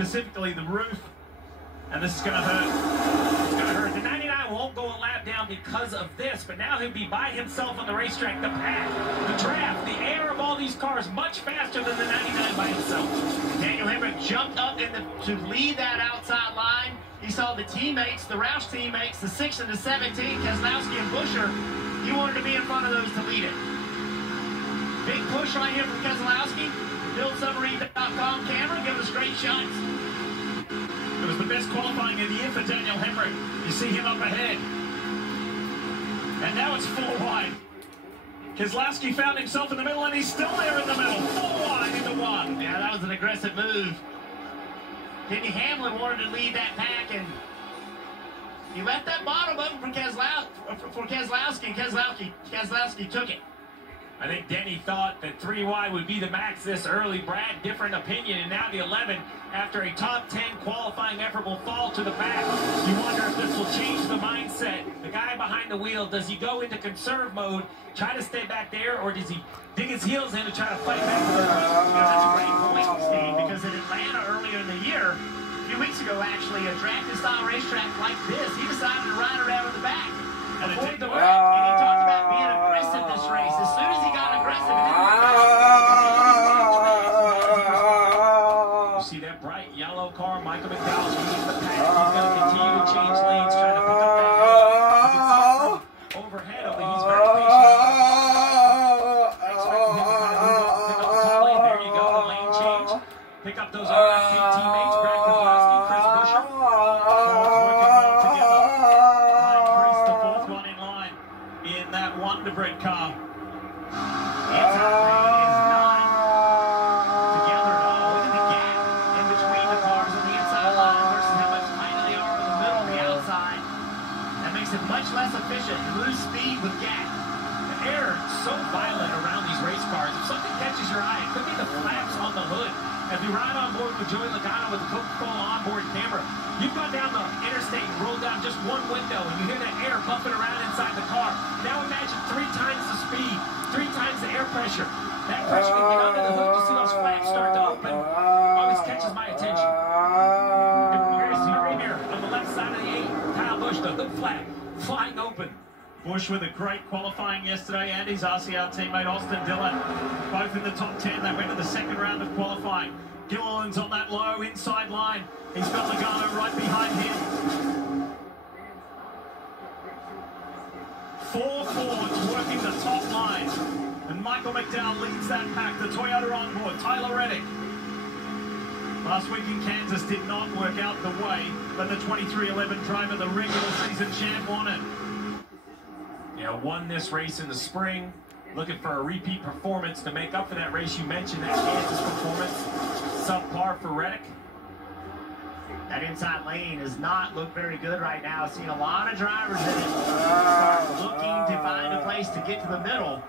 specifically the roof. And this is going to hurt. It's going to hurt. The 99 won't go a lap down because of this, but now he'll be by himself on the racetrack. The pack, the draft, the air of all these cars much faster than the 99 by himself. Daniel Hemrick jumped up to lead that outside line. He saw the teammates, the Roush teammates, the 6 and the 17, Keselowski and Buscher. He wanted to be in front of those to lead it. Big push right here from Keselowski. BuildSubmarine.com camera, give us great shots. It was the best qualifying of the year for Daniel Hemrick. You see him up ahead. And now it's 4 wide. Keselowski found himself in the middle, and he's still there in the middle. 4 wide into 1. Yeah, that was an aggressive move. Denny Hamlin wanted to lead that pack, and he left that bottom open for Keselowski, and Keselowski took it. I think Denny thought that 3 wide would be the max this early. Brad, different opinion, and now the 11, after a top 10 qualifying effort, will fall to the back. You wonder if this will change the mindset. The guy behind the wheel, does he go into conserve mode, try to stay back there, or does he dig his heels in to try to fight back to the front? You know, that's a great point, Steve, because in Atlanta earlier in the year, a few weeks ago actually, a drafted-style racetrack like this, he decided to ride around in the back. Avoid the wreck, and he talked about being aggressive this race. As soon as he got aggressive, it didn't You see that bright yellow car, Michael McDowell's leading the pack. He's going to continue to change lanes, trying to pick up that help. Overhead of him, he's very patient. Expecting him to kind of move up, pick up the top lane. There you go, the lane change. Pick up those RFK teammates, Brad Keselowski, Chris Buscher. Working well together. In that Wonderbread car. Inside lane is 9 together at all. Look at the gap in between the cars on the inside line versus how much tighter they are on the middle and the outside. That makes it much less efficient. You lose speed with gap. The air is so violent around these race cars. If something catches your eye, it could be the flaps on the hood. As we ride on board with Joey Logano with the Coca-Cola onboard camera, you've gone down the interstate and rolled down just one window, and you hear that air bumping around inside the car. Now imagine 3 times the speed, 3 times the air pressure. That pressure can get under the hood. You see those flaps start to open. Always catches my attention. Here's here on the left side of the 8. Kyle Busch, the hood flap flying open. Busch with a great qualifying yesterday, and his RCR teammate Austin Dillon, both in the top 10. They went to the second round of qualifying. Gilliland's on that low inside line. He's got Logano right behind him. 4 Fords working the top line. And Michael McDowell leads that pack. The Toyota onboard, Tyler Reddick. Last week in Kansas did not work out the way that the 2311 driver, the regular season champ, wanted. Yeah, won this race in the spring. Looking for a repeat performance to make up for that race. You mentioned that Kansas performance. Subpar for Reddick. That inside lane does not look very good right now. I've seen a lot of drivers in it start looking to find a place to get to the middle.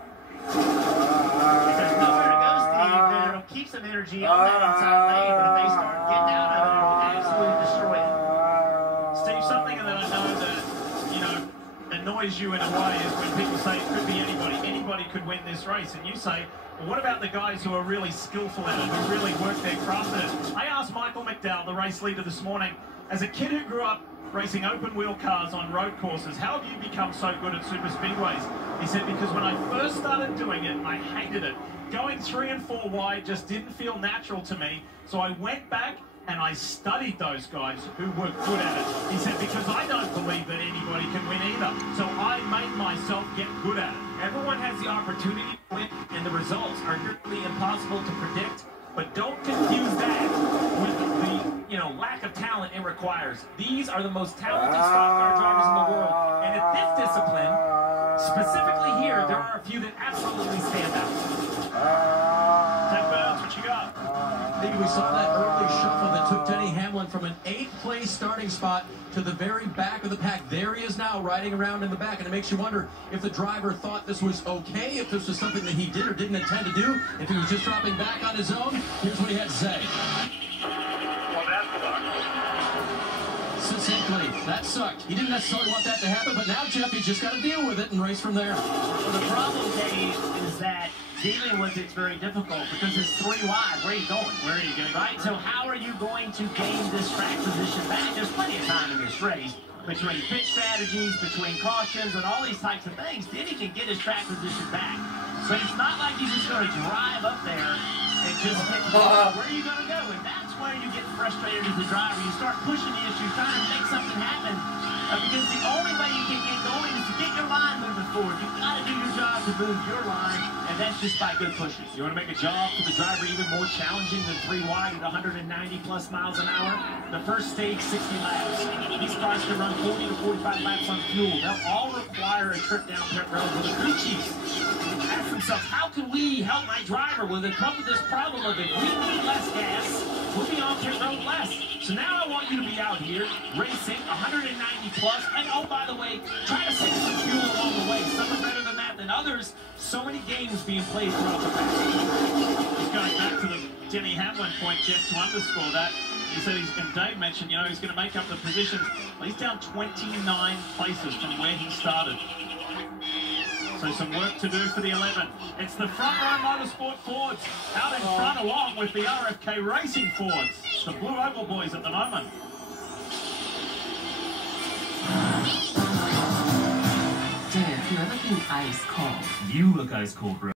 If there's nowhere to go, Steve, then it'll keep some energy on that inside lane. But if they start getting out of it, it'll absolutely destroy it. Steve, something that I know that, annoys you in a way is when people say it could be anybody. Anybody could win this race. And you say, well, what about the guys who are really skillful in it, who really work their craft in it? I asked Michael McDowell, the race leader, this morning, as a kid who grew up racing open-wheel cars on road courses, how have you become so good at super speedways? He said, because when I first started doing it, I hated it. Going 3 and 4 wide just didn't feel natural to me. So I went back and I studied those guys who were good at it. He said, because I don't believe that anybody can win either. So I made myself get good at it. Everyone has the opportunity to win, and the results are nearly impossible to predict. But don't confuse that with the lack of talent it requires. These are the most talented stock car drivers in the world. And at this discipline, specifically here, there are a few that absolutely stand out. Ted Burns, what you got? I think we saw that early shuffle that took Denny Hamlin from an 8th place starting spot to the very back of the pack. There he is now riding around in the back, and it makes you wonder if the driver thought this was okay, if this was something that he did or didn't intend to do, if he was just dropping back on his own. Here's what he had to say. Well, that sucked. Succinctly, that sucked. He didn't necessarily want that to happen, but now, Jeff, he's just got to deal with it and race from there. Well, the problem, Dave, is that dealing with it's very difficult because it's 3 wide. Where are you going? Where are you going? Right? So how are you going to gain this track position back? There's plenty of time in this race between pit strategies, between cautions, and all these types of things. Denny can get his track position back. But it's not like he's just going to drive up there and just hit where are you going to go? And that's where you get frustrated as a driver. You start pushing the issue, trying to make something happen. Because the only way you can get going is to get your line moving forward. You've got to do your job to move your line, and that's just by good pushing. You want to make a job for the driver even more challenging than 3 wide at 190 plus miles an hour? The first stage, 60 laps. These cars can run 40 to 45 laps on fuel. They'll all require a trip down pit road. Well, the crew chiefs ask themselves, how can we help my driver with this problem of if we need less gas, we'll be on pit road less. So now I want you to be out here racing 190 plus, and oh, by the way, try to save some fuel along the way. Some are better than that than others. So many games being played throughout the pack. Just going back to the Denny Hamlin point, Jeff, to underscore that. He said and Dave mentioned, you know, he's going to make up the positions. Well, he's down 29 places from where he started. So some work to do for the 11. It's the front row Motorsport Fords out in front along with the RFK Racing Fords. The Blue Oval boys at the moment. Dave, you're looking ice cold. You look ice cold, bro.